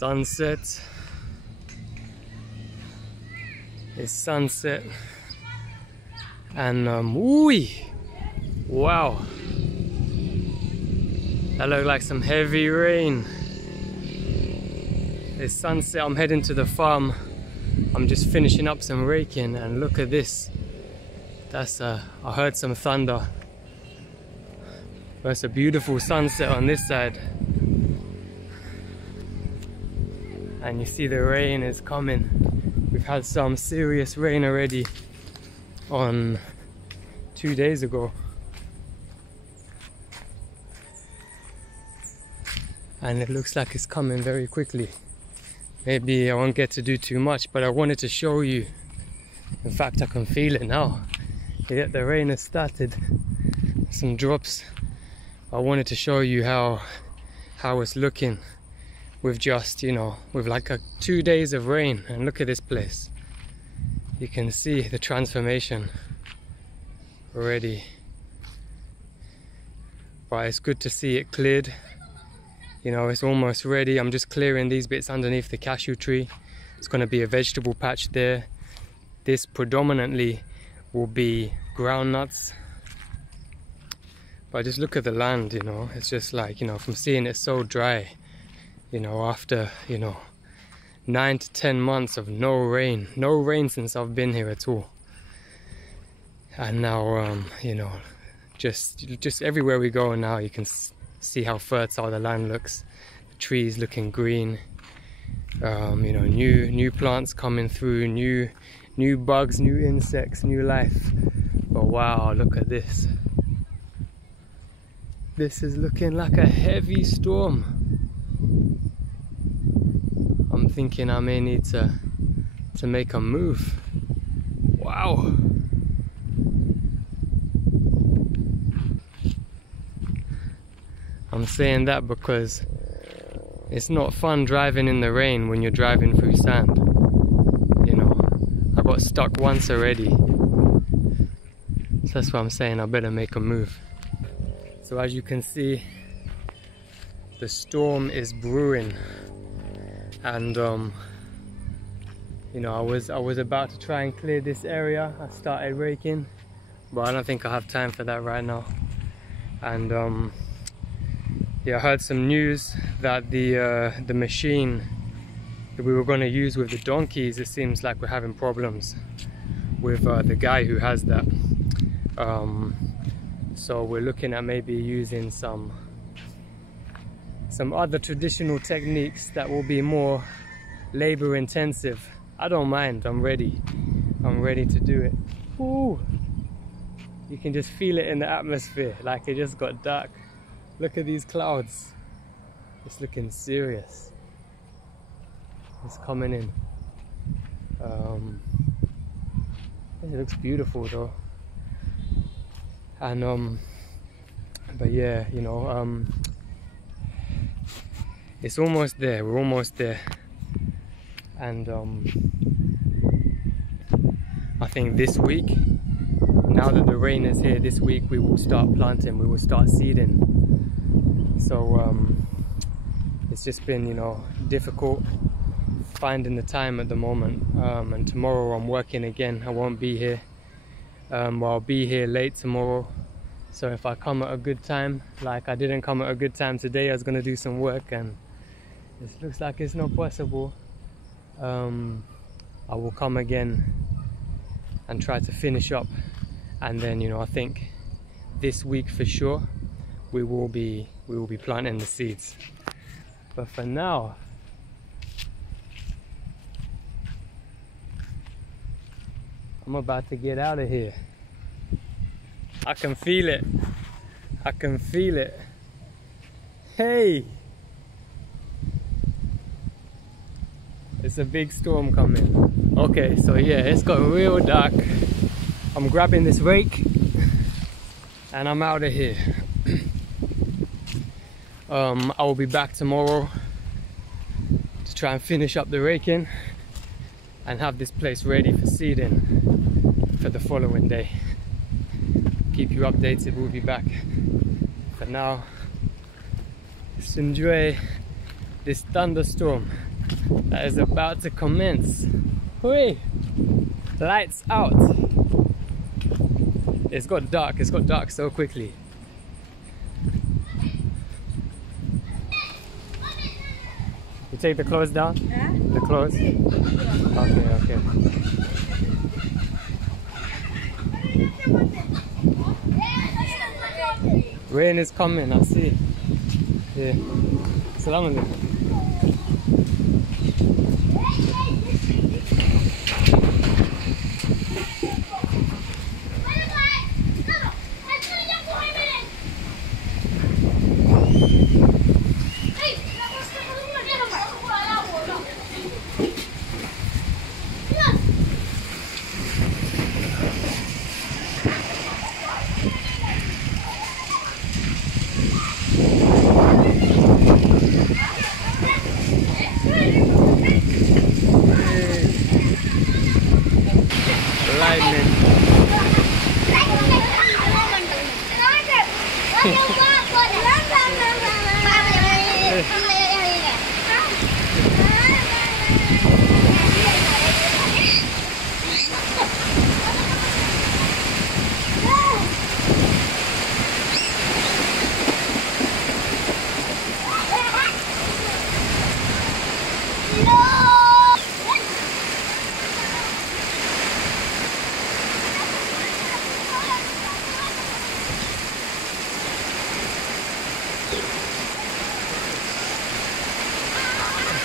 Sunset. It's sunset. And ooh, wow. That looked like some heavy rain. It's sunset, I'm heading to the farm. I'm just finishing up some raking and look at this. That's I heard some thunder. But it's a beautiful sunset on this side. And you see the rain is coming. We've had some serious rain already on 2 days ago. And it looks like it's coming very quickly. Maybe I won't get to do too much, but I wanted to show you. In fact, I can feel it now. Yeah, the rain has started. Some drops. I wanted to show you how it's looking with just, you know, with like 2 days of rain. And look at this place. You can see the transformation already. But it's good to see it cleared. You know, it's almost ready. I'm just clearing these bits underneath the cashew tree. It's going to be a vegetable patch there. This predominantly will be groundnuts. But just look at the land, you know. It's just like, you know, from seeing it so dry, you know, after, you know, 9 to 10 months of no rain. No rain since I've been here at all. And now, you know, just everywhere we go now, you can see how fertile the land looks. The trees looking green. You know, new plants coming through, new bugs, new insects, new life. But wow, look at this. This is looking like a heavy storm. I'm thinking I may need to make a move. Wow. I'm saying that because it's not fun driving in the rain when you're driving through sand. You know, I got stuck once already. So that's why I'm saying I better make a move. So as you can see, the storm is brewing. And you know, I was about to try and clear this area. I started raking, but I don't think I have time for that right now. And yeah, I heard some news that the machine that we were going to use with the donkeys, it seems like we're having problems with the guy who has that. So we're looking at maybe using some other traditional techniques that will be more labor intensive. I don't mind, I'm ready to do it. Ooh, you can just feel it in the atmosphere, like it just got dark. Look at these clouds. It's looking serious. It's coming in. It looks beautiful though. And but yeah, you know, it's almost there. We're almost there. And I think this week, now that the rain is here, this week we will start planting. We will start seeding. So it's just been, you know, difficult finding the time at the moment. And tomorrow I'm working again. I won't be here. Well, I'll be here late tomorrow. So if I come at a good time, like I didn't come at a good time today, I was gonna do some work and it looks like it's not possible. I will come again and try to finish up. And then, you know, I think this week for sure we will be planting the seeds. But for now, I'm about to get out of here. I can feel it. I can feel it. Hey! It's a big storm coming. Okay, so yeah, it's got real dark. I'm grabbing this rake and I'm out of here. I will be back tomorrow to try and finish up the raking and have this place ready for seeding for the following day. Keep you updated, we'll be back. For now, just enjoy this thunderstorm. that is about to commence. Hooray! Lights out. It's got dark so quickly. You take the clothes down? Yeah. The clothes? Okay. Rain is coming, I see. Yeah. Assalamu alaikum.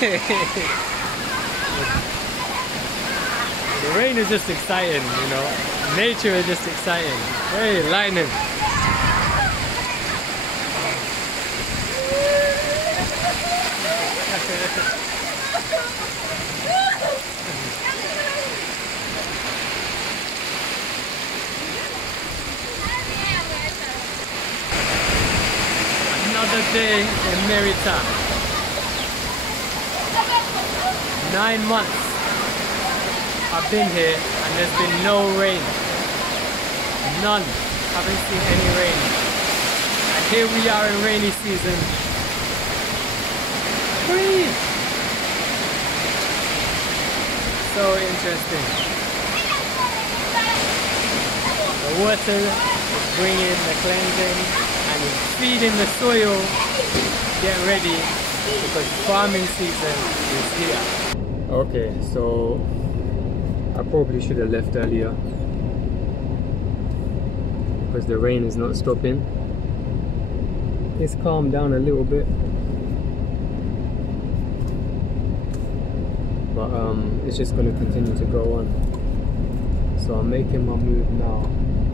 The rain is just exciting, you know. Nature is just exciting. Hey, lightning. Another day in Meritah. 9 months I've been here and there's been no rain. None. Haven't seen any rain. And here we are in rainy season. Breathe. So interesting. The water is bringing the cleansing and it's feeding the soil. Get ready because farming season is here. Okay, so I probably should have left earlier because the rain is not stopping. It's calmed down a little bit, but it's just going to continue to go on. So I'm making my move now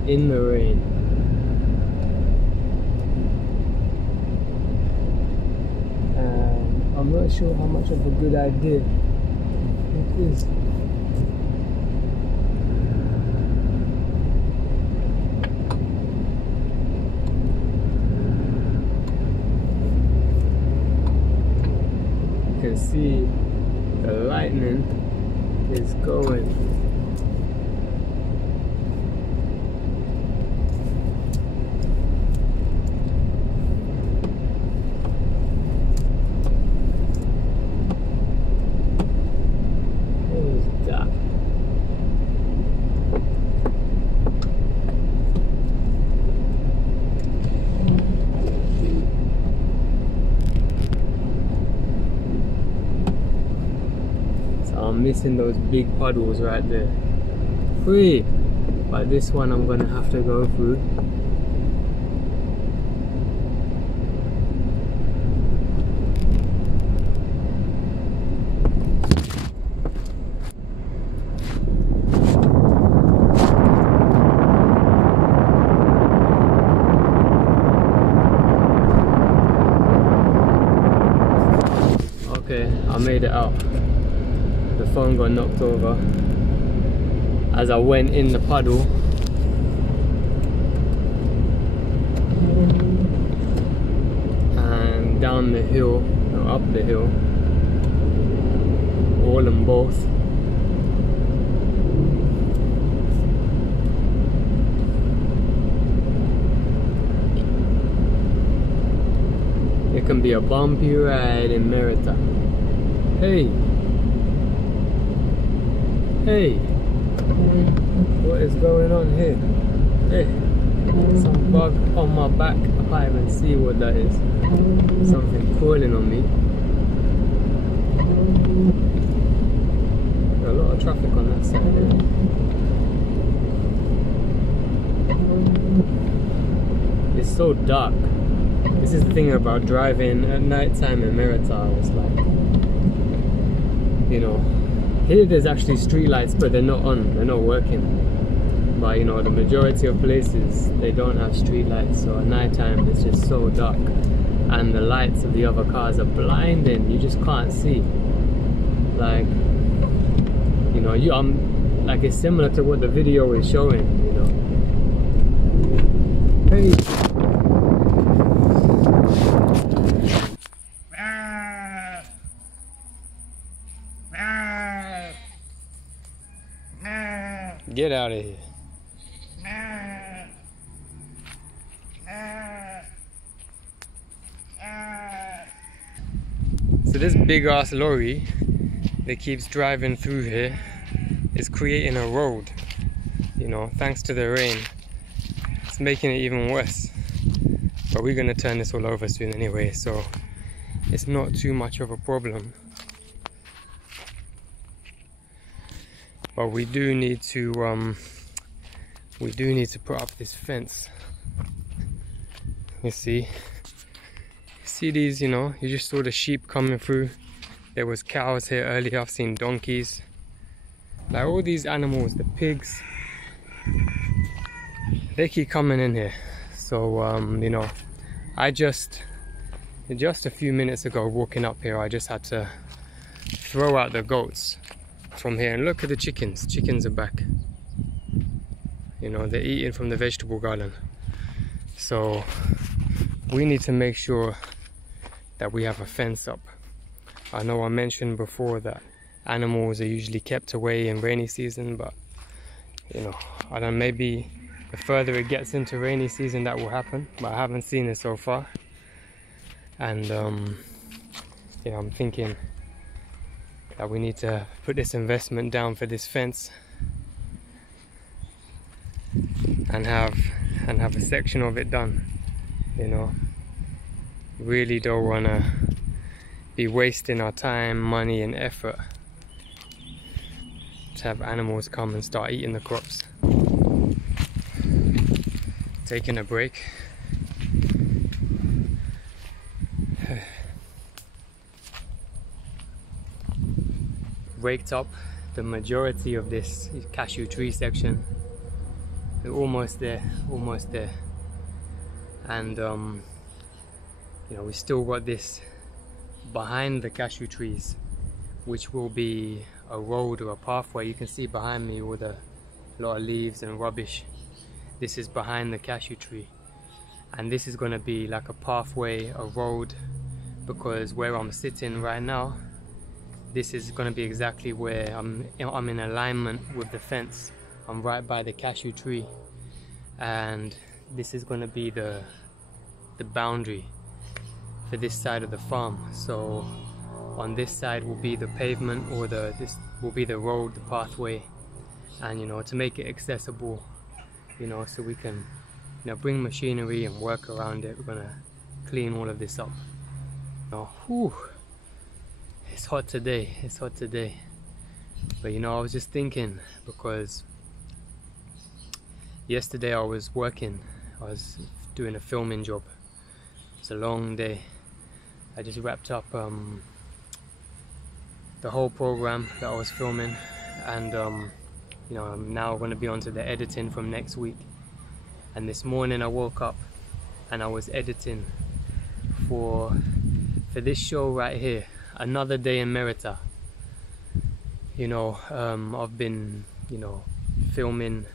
in the rain. And I'm not sure how much of a good idea it is. You can see the lightning is going. I'm missing those big puddles right there. Free! But this one I'm gonna have to go through. Okay, I made it out. The phone got knocked over as I went in the puddle. And down the hill, or up the hill, all in both. It can be a bumpy ride in Meritah. Hey. Hey. What is going on here? Hey. Some bug on my back. I can't even see what that is. Something crawling on me. A lot of traffic on that side there. It's so dark. This is the thing about driving at night time in Meritah. It's like, you know, here there's actually street lights, but they're not on, they're not working. But you know, the majority of places, they don't have street lights, so at night time it's just so dark. And the lights of the other cars are blinding, you just can't see. Like, you know, like it's similar to what the video is showing, you know. Hey. Get out of here. So this big ass lorry that keeps driving through here is creating a road, you know, thanks to the rain. It's making it even worse. But we're gonna turn this all over soon anyway, so it's not too much of a problem. But we do need to put up this fence. You see these, you know, you just saw the sheep coming through. There was cows here earlier, I've seen donkeys. Like all these animals, the pigs, they keep coming in here. So, you know, just a few minutes ago walking up here, I just had to throw out the goats from here. And look at the chickens. Chickens are back. You know, they're eating from the vegetable garden. So we need to make sure that we have a fence up. I know I mentioned before that animals are usually kept away in rainy season, but you know, I don't know, maybe the further it gets into rainy season that will happen, but I haven't seen it so far. And you know, I'm thinking that we need to put this investment down for this fence and have a section of it done. You know, really don't want to be wasting our time, money and effort to have animals come and start eating the crops. Taking a break. Raked up the majority of this cashew tree section. We're almost there, and you know, we still got this behind the cashew trees, which will be a road or a pathway. You can see behind me with a lot of leaves and rubbish. This is behind the cashew tree, and this is going to be like a pathway, a road, because where I'm sitting right now, this is going to be exactly where I'm in alignment with the fence. I'm right by the cashew tree, and this is going to be the boundary for this side of the farm. So on this side will be the pavement, or this will be the road, the pathway, and you know, to make it accessible, you know, so we can, you know, bring machinery and work around it. We're gonna clean all of this up. You know, whew, it's hot today, it's hot today. But you know, I was just thinking, because yesterday I was working, I was doing a filming job. It's a long day. I just wrapped up the whole program that I was filming, and you know, I'm now going to be on to the editing from next week. And this morning I woke up and I was editing for this show right here, Another Day in Meritah. You know, I've been, you know, filming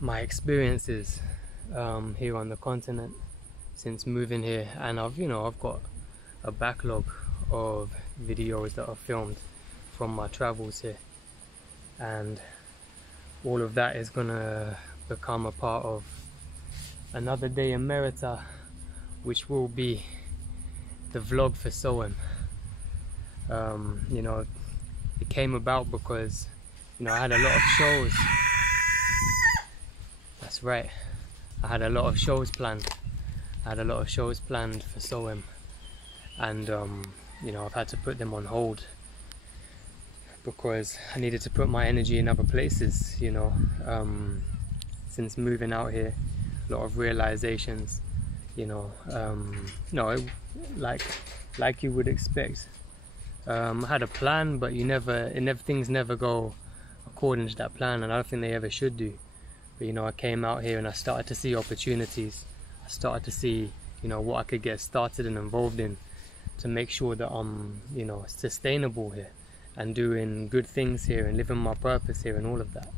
my experiences here on the continent since moving here, and I've got a backlog of videos that I've filmed from my travels here, and all of that is gonna become a part of Another Day in Meritah, which will be the vlog for SOEM. You know, it came about because, you know, I had a lot of shows. That's right, I had a lot of shows planned. I had a lot of shows planned for SOEM, and you know, I've had to put them on hold because I needed to put my energy in other places. You know, since moving out here, a lot of realizations. You know, no, like you would expect. I had a plan, but things never go according to that plan, and I don't think they ever should do. But you know, I came out here and I started to see opportunities. I started to see, you know, what I could get started and involved in to make sure that I'm, you know, sustainable here and doing good things here and living my purpose here and all of that.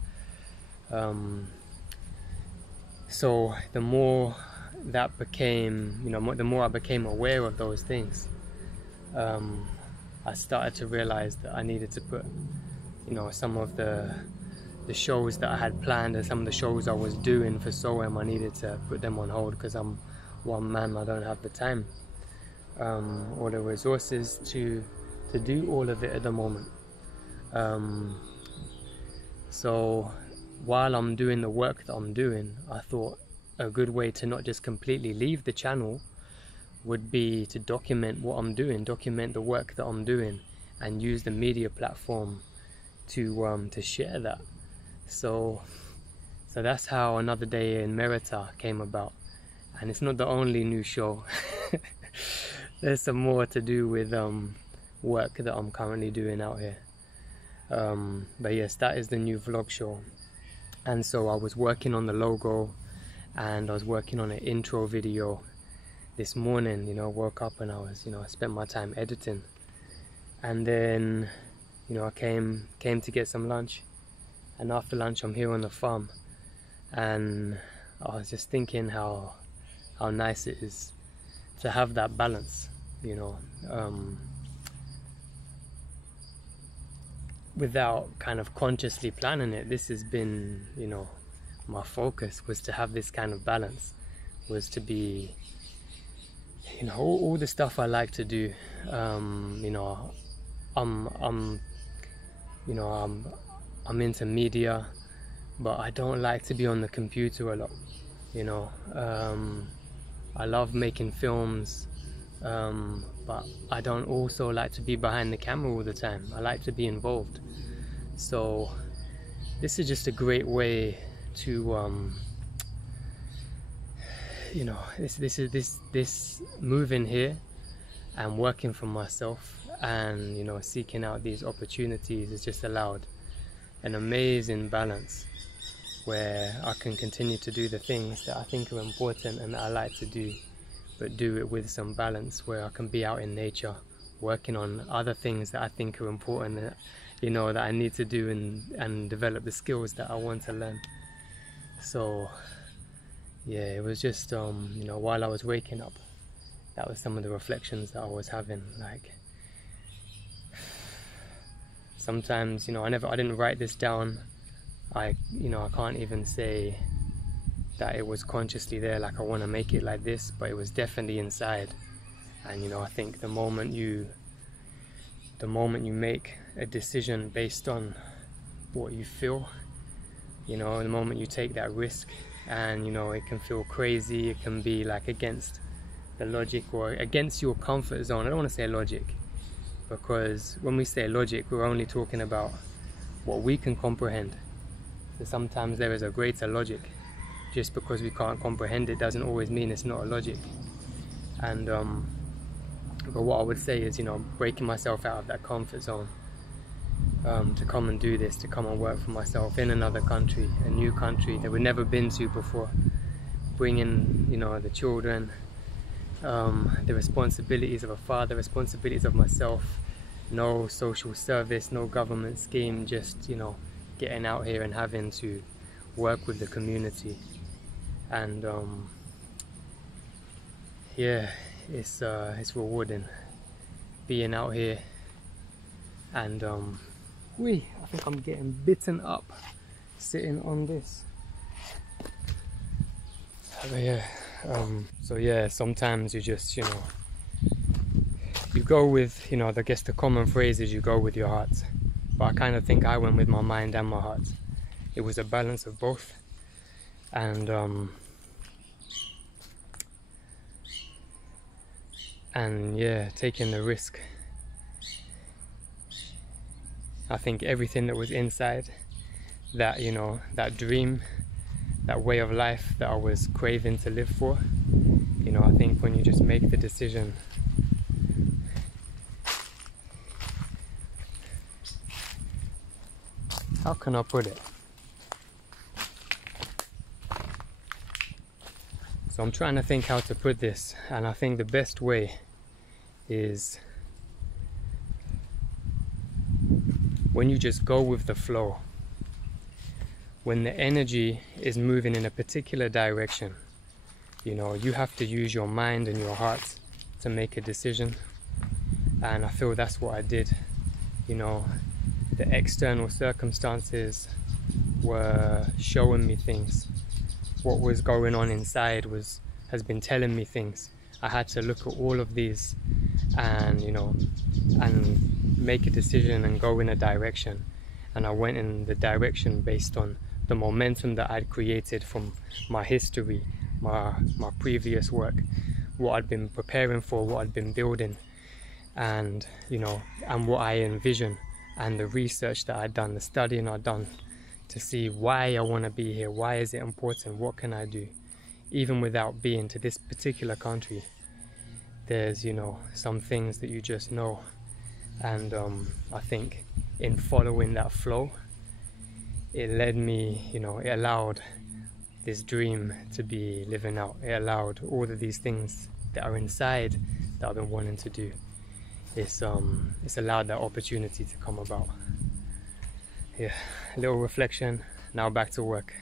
So the more that became, you know, the more I became aware of those things, I started to realize that I needed to put, you know, some of the shows that I had planned and some of the shows I was doing for SOEM, I needed to put them on hold because I'm one man. I don't have the time or the resources to do all of it at the moment. So while I'm doing the work that I'm doing, I thought a good way to not just completely leave the channel would be to document what I'm doing, document the work that I'm doing, and use the media platform to share that. So that's how Another Day in Meritah came about. And it's not the only new show. There's some more to do with work that I'm currently doing out here. But yes, that is the new vlog show. And so I was working on the logo and I was working on an intro video this morning. You know, woke up and I spent my time editing. And then, you know, I came to get some lunch. And after lunch, I'm here on the farm, and I was just thinking how nice it is to have that balance, you know, without kind of consciously planning it. This has been, you know, my focus was to have this kind of balance, was to be, you know, all the stuff I like to do. You know, I'm into media, but I don't like to be on the computer a lot, you know. I love making films, but I don't also like to be behind the camera all the time. I like to be involved. So this is just a great way to, you know, this moving here and working for myself and, you know, seeking out these opportunities has just allowed an amazing balance where I can continue to do the things that I think are important and that I like to do, but do it with some balance where I can be out in nature working on other things that I think are important, that, you know, that I need to do and develop the skills that I want to learn. So yeah, it was just you know, while I was waking up, that was some of the reflections that I was having. Like, sometimes, you know, I didn't write this down. You know, I can't even say that it was consciously there, like I want to make it like this, but it was definitely inside. And, you know, I think the moment you make a decision based on what you feel, you know, the moment you take that risk, and, you know, it can feel crazy, it can be like against the logic or against your comfort zone. I don't want to say logic, because when we say logic, we're only talking about what we can comprehend. So sometimes there is a greater logic. Just because we can't comprehend it doesn't always mean it's not a logic. And but what I would say is, you know, breaking myself out of that comfort zone to come and do this, to come and work for myself in another country, a new country that we've never been to before, bringing, you know, the children, the responsibilities of a father, responsibilities of myself, no social service, no government scheme, just, you know, getting out here and having to work with the community. And yeah, it's rewarding being out here. And I think I'm getting bitten up sitting on this. But yeah, so yeah, sometimes you just, you know, you go with, you know, I guess the common phrase is you go with your heart, but I kind of think I went with my mind and my heart. It was a balance of both, and yeah, taking the risk. I think everything that was inside, that, you know, that dream, that way of life that I was craving to live for, you know, I think when you just make the decision, how can I put it? So I'm trying to think how to put this, and I think the best way is when you just go with the flow. When the energy is moving in a particular direction, you know, you have to use your mind and your heart to make a decision. And I feel that's what I did. You know, the external circumstances were showing me things. What was going on inside has been telling me things. I had to look at all of these and, you know, and make a decision and go in a direction. And I went in the direction based on the momentum that I'd created from my history, my previous work, what I'd been preparing for, what I'd been building, and, you know, and what I envision, and the research that I'd done, the studying I'd done to see why I want to be here, why is it important, what can I do. Even without being to this particular country, there's, you know, some things that you just know. And I think in following that flow, it led me, you know, it allowed this dream to be living out. It allowed all of these things that are inside that I've been wanting to do. It's allowed that opportunity to come about. Yeah, a little reflection. Now back to work.